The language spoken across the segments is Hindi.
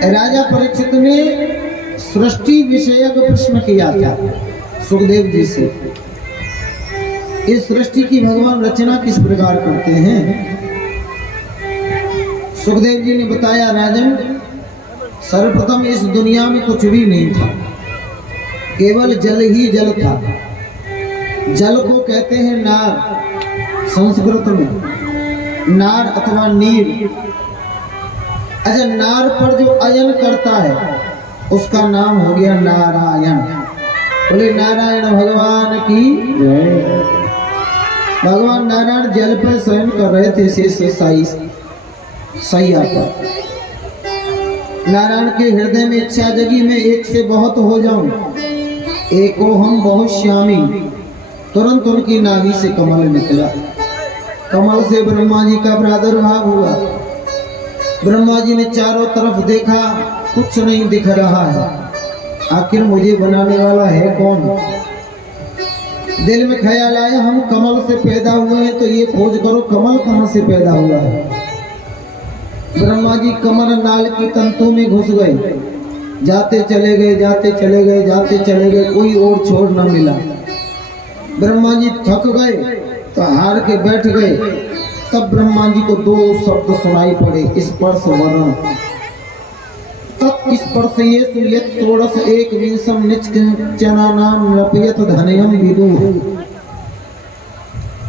राजा परीक्षित ने सृष्टि विषयक प्रश्न किया था सुखदेव जी से। इस सृष्टि की भगवान रचना किस प्रकार करते हैं? सुखदेव जी ने बताया, राजन, सर्वप्रथम इस दुनिया में कुछ भी नहीं था, केवल जल ही जल था। जल को कहते हैं नार, संस्कृत में नार अथवा नीर। अच्छा, नार पर जो अयन करता है उसका नाम हो गया नारायण। बोले नारायण भगवान की जय। भगवान नारायण जल पर शयन कर रहे थे शेष सैया पर। नारायण के हृदय में इच्छा जगी, मैं एक से बहुत हो जाऊं, एको हम बहुत श्यामी। तुरंत उनकी नाभि से कमल निकला। कमल से ब्रह्मा जी का प्रादुर्भाव हुआ। ब्रह्मा जी ने चारों तरफ देखा, कुछ नहीं दिख रहा है। आखिर मुझे बनाने वाला है कौन? दिल में ख्याल आया, हम कमल से पैदा हुए हैं तो ये खोज करो कमल कहां से पैदा हुआ है। ब्रह्मा जी कमल नाल की तंतु में घुस गए, जाते चले गए, जाते चले गए, जाते चले गए, कोई और छोर न मिला। ब्रह्मा जी थक गए तो हार के बैठ गए। तब ब्रह्मा जी को दो शब्द सुनाई पड़े, स्पर्श वर्ण। तब स्पर्श ये सुयत षोडश एक विंशम निचनानाम नपयत धनयम विदुः।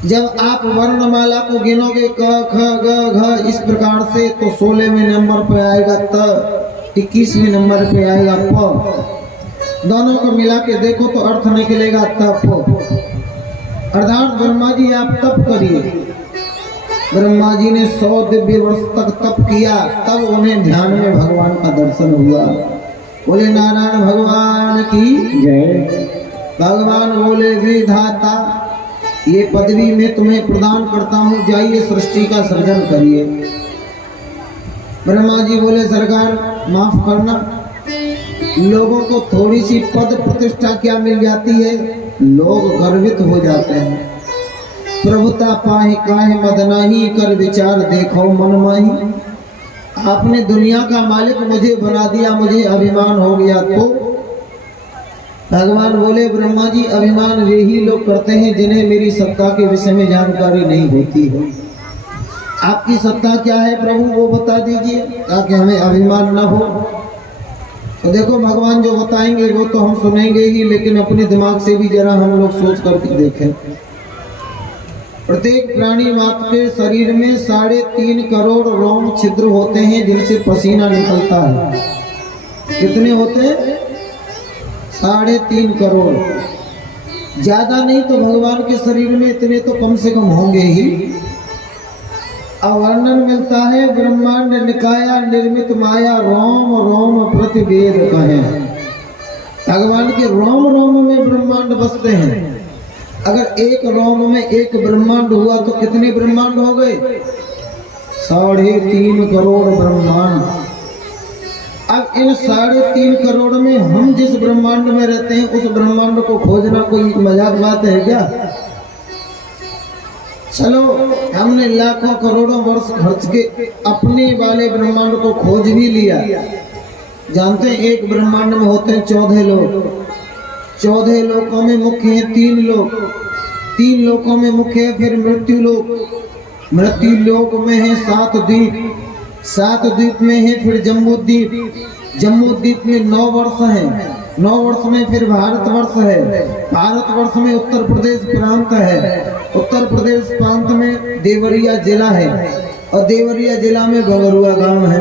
जब आप वर्णमाला को गिनोगे क ख ग घ इस प्रकार से, तो 16वें नंबर पे आएगा त, 21वें नंबर पे आएगा प। दोनों को मिला के देखो तो अर्थ निकलेगा तप। अर्थात ब्रह्मा जी आप तप करिए। ब्रह्मा जी ने 100 दिव्य वर्ष तक तप किया, तब उन्हें ध्यान में भगवान का दर्शन हुआ। बोले नारायण भगवान की जय। भगवान बोले, विधाता, ये पदवी मैं तुम्हें प्रदान करता हूँ, जाइए सृष्टि का सृजन करिए। ब्रह्मा जी बोले, सरकार माफ करना, लोगों को थोड़ी सी पद प्रतिष्ठा क्या मिल जाती है, लोग गर्वित हो जाते हैं। प्रभुता पाहि काहे मदनाही, कर विचार देखो मन माही। आपने दुनिया का मालिक मुझे बना दिया, मुझे अभिमान हो गया तो? भगवान बोले, ब्रह्मा जी, अभिमान वे ही लोग करते हैं जिन्हें मेरी सत्ता के विषय में जानकारी नहीं होती है। आपकी सत्ता क्या है प्रभु, वो बता दीजिए ताकि हमें अभिमान न हो। तो देखो, भगवान जो बताएंगे वो तो हम सुनेंगे ही, लेकिन अपने दिमाग से भी जरा हम लोग सोच करके देखें। प्रत्येक प्राणी मात्र के शरीर में 3.5 करोड़ रोम छिद्र होते हैं जिनसे पसीना निकलता है। कितने होते हैं? 3.5 करोड़। ज्यादा नहीं तो भगवान के शरीर में इतने तो कम से कम होंगे ही। वर्णन मिलता है, ब्रह्मांड निकाया निर्मित माया, रोम रोम प्रतिवेद कहें। भगवान के रोम रोम में ब्रह्मांड बसते हैं। अगर एक रोम में एक ब्रह्मांड हुआ तो कितने ब्रह्मांड हो गए? 3.5 करोड़ ब्रह्मांड। अब इन 3.5 करोड़ में हम जिस ब्रह्मांड में रहते हैं उस ब्रह्मांड को खोजना कोई मजाक बात है क्या? चलो, हमने लाखों करोड़ों वर्ष खर्च के अपने वाले ब्रह्मांड को खोज भी लिया। जानते हैं एक ब्रह्मांड में होते हैं 14 लोग। 14 लोकों में मुख्य है 3 लोक। 3 लोकों में मुख्य है फिर मृत्यु लोक। मृत्यु लोक में है 7 द्वीप। 7 द्वीप में है फिर जम्बू द्वीप। जम्बू द्वीप में 9 वर्ष है। 9 वर्ष में फिर भारतवर्ष है। भारतवर्ष में उत्तर प्रदेश प्रांत है। उत्तर प्रदेश प्रांत में देवरिया जिला है और देवरिया जिला में बगरुआ गांव है।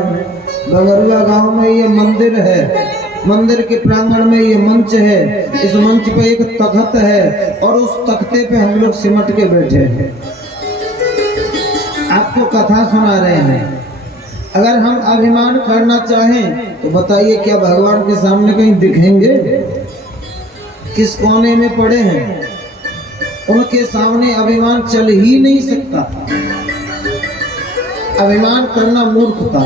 बगरुआ गांव में ये मंदिर है। मंदिर के प्रांगण में ये मंच है। इस मंच पे एक तख्त है और उस तख्ते पे हम लोग सिमट के बैठे हैं, आपको कथा सुना रहे हैं। अगर हम अभिमान करना चाहें तो बताइए, क्या भगवान के सामने कहीं दिखेंगे? किस कोने में पड़े हैं? उनके सामने अभिमान चल ही नहीं सकता। अभिमान करना मूर्खता।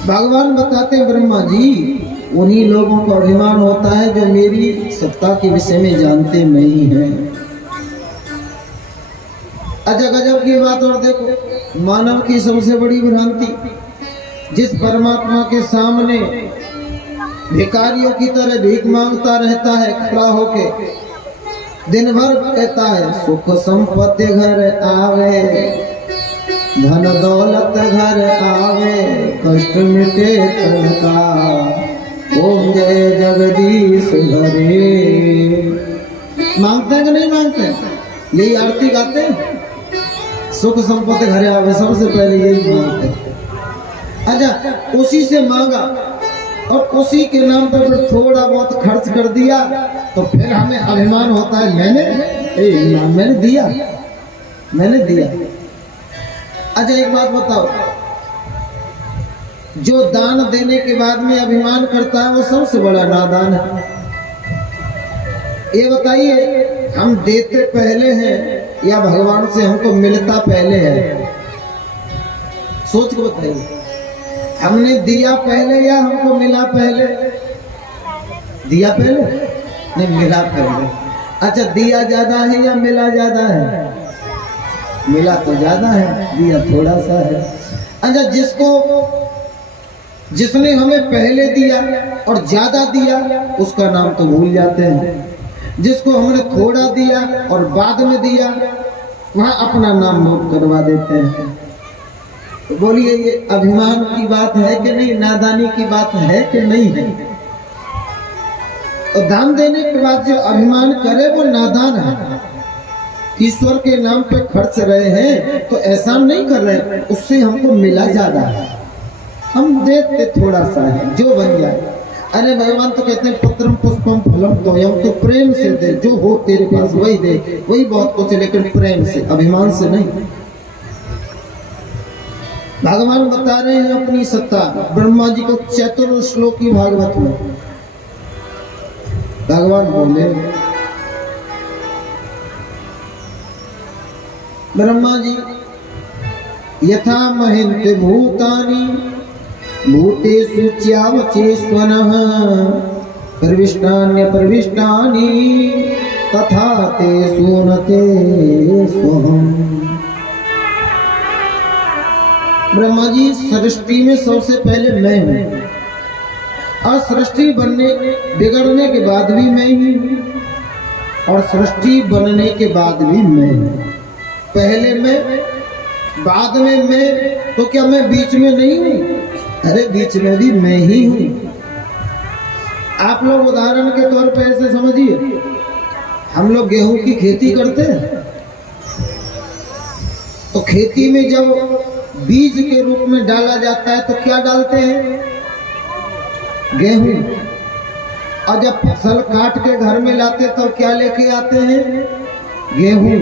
भगवान बताते हैं, ब्रह्मा जी, उन्हीं लोगों को अभिमान होता है जो मेरी सत्ता के विषय में जानते नहीं हैं। अच्छा, गजब की बात। और देखो, मानव की सबसे बड़ी भ्रांति, जिस परमात्मा के सामने भिखारियों की तरह भीख मांगता रहता है खड़ा होके, दिन भर कहता है सुख संपत्ति घर आवे, धन दौलत घर आवे, कष्ट मिटे तन का, ओम जय जगदीश हरे। मांगते हैं कि नहीं मांगते? यही आरती गाते हैं, सुख संपत्ति घर आवे, सबसे पहले यही मांगते हैं। अच्छा, उसी से मांगा और उसी के नाम पर फिर थोड़ा बहुत खर्च कर दिया तो फिर हमें अभिमान होता है मैंने दिया। अच्छा एक बात बताओ, जो दान देने के बाद में अभिमान करता है वो सबसे बड़ा नादान है। ये बताइए, हम देते पहले हैं या भगवान से हमको मिलता पहले है? सोच के बताइए, हमने दिया पहले या हमको मिला पहले? दिया पहले नहीं, मिला पहले। अच्छा, दिया ज्यादा है या मिला ज्यादा है? मिला तो ज्यादा है, दिया थोड़ा सा है। अच्छा, जिसने हमें पहले दिया और ज्यादा दिया उसका नाम तो भूल जाते हैं। जिसको हमने थोड़ा दिया और बाद में दिया वहां अपना नाम नोट करवा देते हैं। तो बोलिए, ये अभिमान की बात है कि नहीं, नादानी की बात है कि नहीं है? तो दान देने के बाद जो अभिमान करे वो नादान है। ईश्वर के नाम पे खर्च रहे हैं तो एहसान नहीं कर रहे, उससे हमको मिला ज्यादा है, हम देते थोड़ा सा है, जो बन जाए। अरे भगवान तो कहते हैं पत्रम पुष्पम फलम तोयम, तो प्रेम से दे, जो हो तेरे पास वही दे, वही बहुत कुछ है, लेकिन प्रेम से, अभिमान से नहीं। भगवान बता रहे हैं अपनी सत्ता, ब्रह्मा जी को चतुर श्लोकी भागवत में भगवान बोले, ब्रह्मा जी यथा महिन्ते भूतानि भूतेषु च्यावचेष्वनः प्रविष्टान्य प्रविष्टानि तथा तेषु न तेष्वहम्। ब्रह्मा जी, सृष्टि में सबसे पहले मैं हूँ और सृष्टि बिगड़ने के बाद भी मैं ही हूँ और सृष्टि बनने के बाद भी मैं हूँ। पहले मैं, बाद में मैं, तो क्या मैं बीच में नहीं हूँ? अरे बीच में भी मैं ही हूँ। आप लोग उदाहरण के तौर पर ऐसे समझिए, हम लोग गेहूं की खेती करते हैं तो खेती में जब बीज के रूप में डाला जाता है तो क्या डालते हैं? गेहूं। और जब फसल काट के घर में लाते तो क्या लेके आते हैं? गेहूं।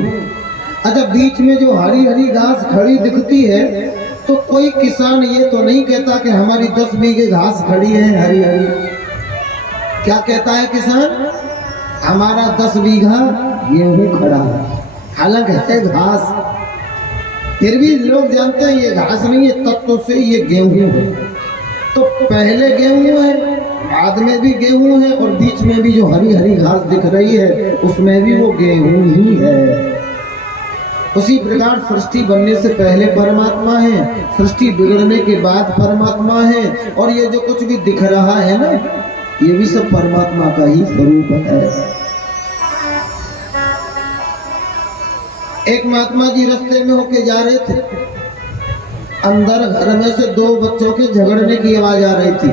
अच्छा, बीच में जो हरी हरी घास खड़ी दिखती है तो कोई किसान ये तो नहीं कहता कि हमारी 10 बीघे घास खड़ी है हरी हरी। क्या कहता है किसान? हमारा 10 बीघा गेहूं खड़ा है, हालांकि है घास, फिर भी लोग जानते हैं ये घास नहीं है, तत्व से ये गेहूं है। तो पहले गेहूं है, बाद में भी गेहूं है और बीच में भी जो हरी हरी घास दिख रही है उसमें भी वो गेहूं ही है। उसी प्रकार सृष्टि बनने से पहले परमात्मा है, सृष्टि बिगड़ने के बाद परमात्मा है, और ये जो कुछ भी दिख रहा है ना, ये भी सब परमात्मा का ही स्वरूप है। एक महात्मा जी रास्ते में होके जा रहे थे, अंदर घर में से 2 बच्चों के झगड़ने की आवाज आ रही थी।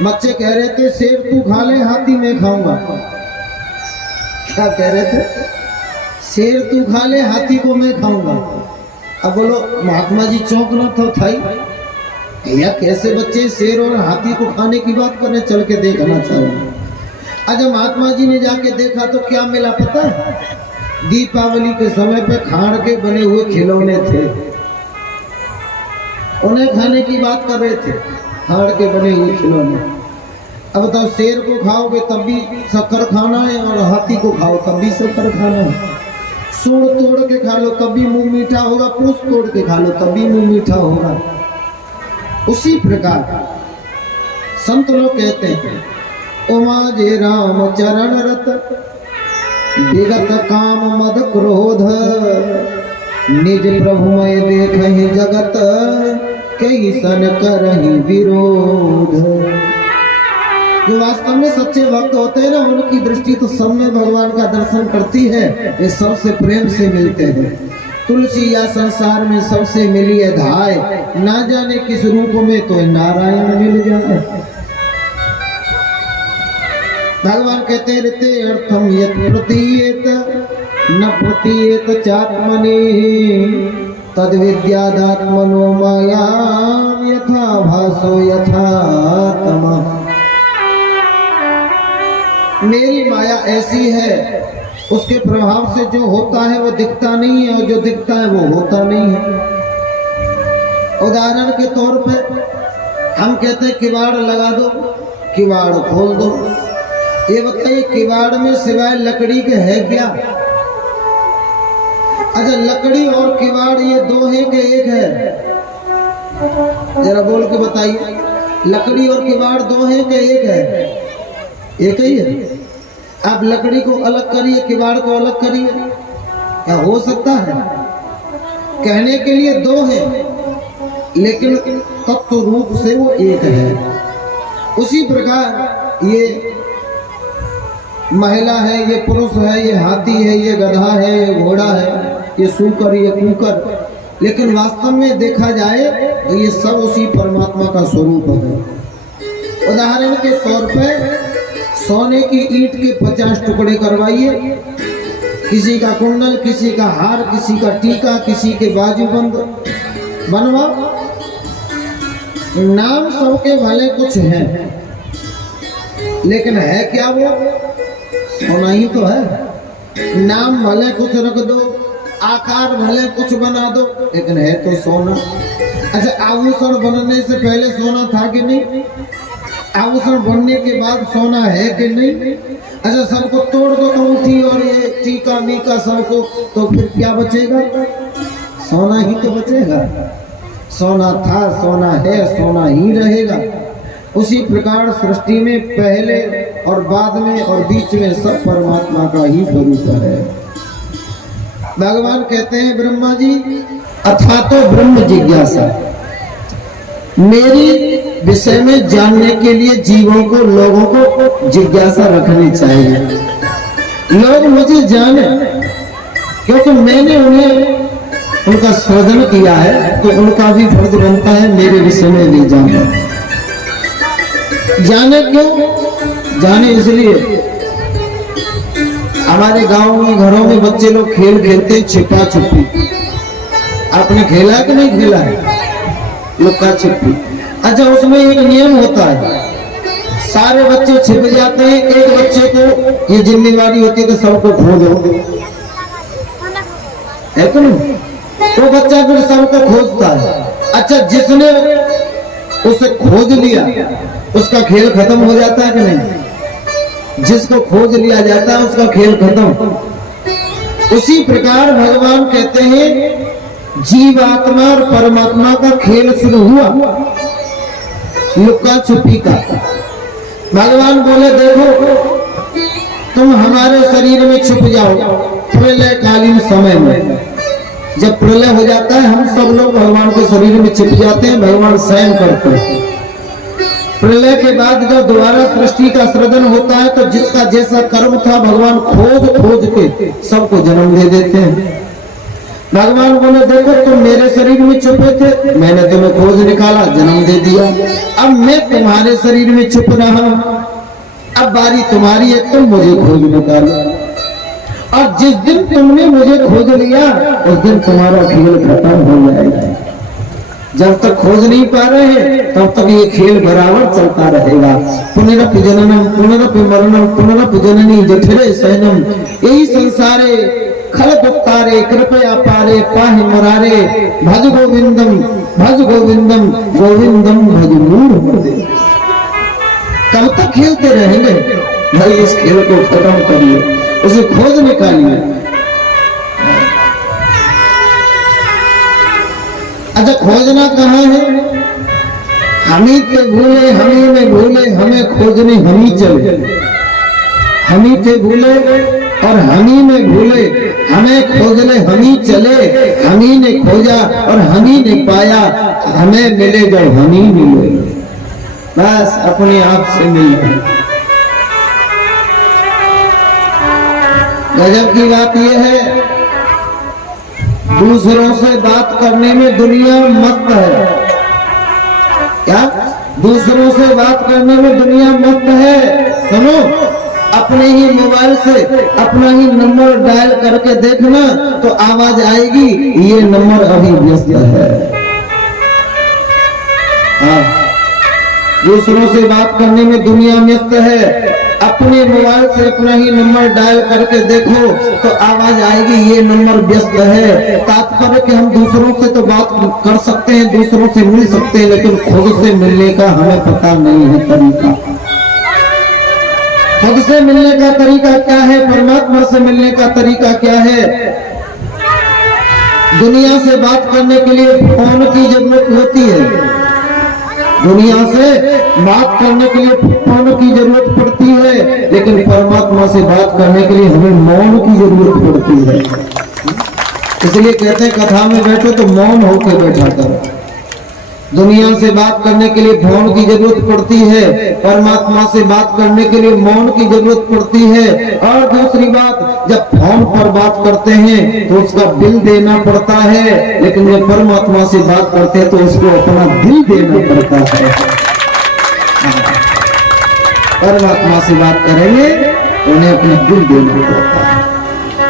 बच्चे कह रहे थे, शेर तू खा ले, हाथी मैं खाऊंगा। क्या कह रहे थे? शेर तू खा ले, हाथी को मैं खाऊंगा। अब बोलो, महात्मा जी चौंक ना तो थाई, भैया कैसे बच्चे शेर और हाथी को खाने की बात करने, चल के देखना चाहिए। अच्छा, महात्मा जी ने जाके देखा तो क्या मिला पता है? दीपावली के समय पे खाड़ के बने हुए खिलौने थे, उन्हें खाने की बात कर रहे थे, खाड़ के बने हुए खिलौने। अब बताओ, शेर को खाओगे तब भी शक्कर खाना है और हाथी को खाओ तब भी शक्कर खाना है। सूंड तोड़ के खा लो तब भी मुंह मीठा होगा, पूछ तोड़ के खा लो तब भी मुंह मीठा होगा। उसी प्रकार संत लोग कहते हैं, उमा जे राम चरण रत विगत काम मद क्रोध, निज प्रभु मैं देखहि जगत कई सन करहि विरोध। जो वास्तव में सच्चे भक्त होते हैं ना, उनकी दृष्टि तो सब में भगवान का दर्शन करती है, ये सबसे प्रेम से मिलते हैं। तुलसी या संसार में सबसे मिली है धाय, ना जाने किस रूप में तो नारायण मिल जाए। भगवान कहते रहते अर्थम यत् प्रतीयेत न प्रतीयेत चात्मनि तद विद्यादात्मनो माया यथा भासो यथा तमः। मेरी माया ऐसी है, उसके प्रभाव से जो होता है वो दिखता नहीं है, और जो दिखता है वो होता नहीं है। उदाहरण के तौर पे हम कहते हैं किवाड़ लगा दो, किवाड़ खोल दो। ये बताइए किवाड़ में सिवाय लकड़ी के है क्या? अच्छा, लकड़ी और किवाड़ ये दो है कि एक है? जरा बोल के बताइए, लकड़ी और किवाड़ दो है कि एक है? एक ही है। आप लकड़ी को अलग करिए, किवाड़ को अलग करिए, क्या हो सकता है? कहने के लिए दो है, लेकिन तत्व रूप से वो एक है। उसी प्रकार ये महिला है, ये पुरुष है, ये हाथी है, ये गधा है, ये घोड़ा है, ये सूकर, ये कुकर, लेकिन वास्तव में देखा जाए तो ये सब उसी परमात्मा का स्वरूप है। उदाहरण के तौर पे सोने की ईंट के 50 टुकड़े करवाइए, किसी का कुंडल, किसी का हार, किसी का टीका, किसी के बाजूबंद बनवा। नाम सबके भले कुछ हैं, लेकिन है क्या वो? सोना ही तो है। नाम भले कुछ रख दो, आकार भले कुछ बना दो, लेकिन है तो सोना। अच्छा, आभूषण बनने से पहले सोना था कि नहीं? आभूषण बनने के बाद सोना है कि नहीं? अच्छा, सबको तोड़ दो अंगूठी और ये टीका मीका सबको, तो फिर क्या बचेगा? सोना ही तो बचेगा। सोना था, सोना है, सोना ही रहेगा। उसी प्रकार सृष्टि में पहले और बाद में और बीच में सब परमात्मा का ही स्वरूप है। भगवान कहते हैं ब्रह्मा जी, अथा तो ब्रह्म जिज्ञासा, मेरी विषय में जानने के लिए जीवों को, लोगों को जिज्ञासा रखनी चाहिए। लोग मुझे जाने, क्योंकि मैंने उन्हें उनका सृजन किया है, तो उनका भी फर्ज बनता है मेरे विषय में भी जाने। जाने क्यों? जाने इसलिए हमारे गांव में, घरों में बच्चे लोग खेल खेलते छिपा छुपी। आपने खेला है कि नहीं खेला है? लुका छिपी। अच्छा, उसमें एक नियम होता है, सारे बच्चे छिप जाते हैं, एक बच्चे को ये जिम्मेवारी होती है कि सबको खोजो, है कि नहीं? वो बच्चा फिर सबको खोजता है। अच्छा, जिसने उसे खोज लिया उसका खेल खत्म हो जाता है कि नहीं? जिसको खोज लिया जाता है उसका खेल खत्म। उसी प्रकार भगवान कहते हैं जीवात्मा और परमात्मा का खेल शुरू हुआ, लुका छुपी का। भगवान बोले देखो, तुम हमारे शरीर में छुप जाओ प्रलयकालीन समय में। जब प्रलय हो जाता है, हम सब लोग भगवान के शरीर में छिप जाते हैं, भगवान शयन करते हैं। प्रलय के बाद जब दोबारा सृष्टि का सृजन होता है, तो जिसका जैसा कर्म था भगवान खोज खोज के सबको जन्म दे देते हैं। भगवान बोले देखो, तुम मेरे शरीर में छुपे थे, मैंने तुम्हें खोज निकाला, जन्म दे दिया। अब मैं तुम्हारे शरीर में छुप रहा हूं, अब बारी तुम्हारी है, तुम मुझे खोज निकालो। और जिस दिन तुमने मुझे खोज लिया, उस दिन तुम्हारा खेल खत्म हो जाएगा। जब तक खोज नहीं पा रहे हैं, तब तक ये खेल बराबर चलता रहेगा। पुनरपि जननम पुनरपि मरणम पुनरपि जननी जठरे शयनम, यही संसारे खल दुत्तारे कृपया पारे पाहि मुरारे, भज गोविंदम गोविंदम भज मूढ़। कब तक खेलते रहेंगे भाई? इस खेल को खत्म करिए, उसे खोज निकालिए। अच्छा, खोजना कहाँ है? हमी थे भूले हमी में भूले, हमें खोजने हमी चले। हमी थे भूले और हम ही में भूले, हमें खोजले हम ही चले, हम ही ने खोजा और हम ही ने पाया, हमें मिले जब हम ही मिले, बस अपने आप से मिल गए। गजब की बात यह है, दूसरों से बात करने में दुनिया मस्त है। क्या? दूसरों से बात करने में दुनिया मस्त है। सुनो, अपने ही मोबाइल से अपना ही नंबर डायल करके देखना तो आवाज आएगी, ये नंबर अभी व्यस्त है। हाँ, दूसरों से बात करने में दुनिया व्यस्त है। अपने मोबाइल से अपना ही नंबर डायल करके देखो तो आवाज आएगी, ये नंबर व्यस्त है। तात्पर्य कि हम दूसरों से तो बात कर सकते हैं, दूसरों से मिल सकते हैं, लेकिन खुद से मिलने का हमें पता नहीं है तरीका। खुद से मिलने का तरीका क्या है, परमात्मा से मिलने का तरीका क्या है। दुनिया से बात करने के लिए फोन की जरूरत होती है, दुनिया से बात करने के लिए फोन की जरूरत पड़ती है, लेकिन परमात्मा से बात करने के लिए हमें मौन की जरूरत पड़ती है। इसलिए कहते हैं कथा में बैठो तो मौन होकर बैठा करो। दुनिया से बात करने के लिए फोन की जरूरत पड़ती है, परमात्मा से बात करने के लिए मौन की जरूरत पड़ती है। और दूसरी बात, जब फोन पर बात करते हैं तो उसका बिल देना पड़ता है, लेकिन जब परमात्मा से बात करते हैं तो उसको अपना दिल देना पड़ता है। परमात्मा से बात करेंगे तो उन्हें अपना दिल देना पड़ता है।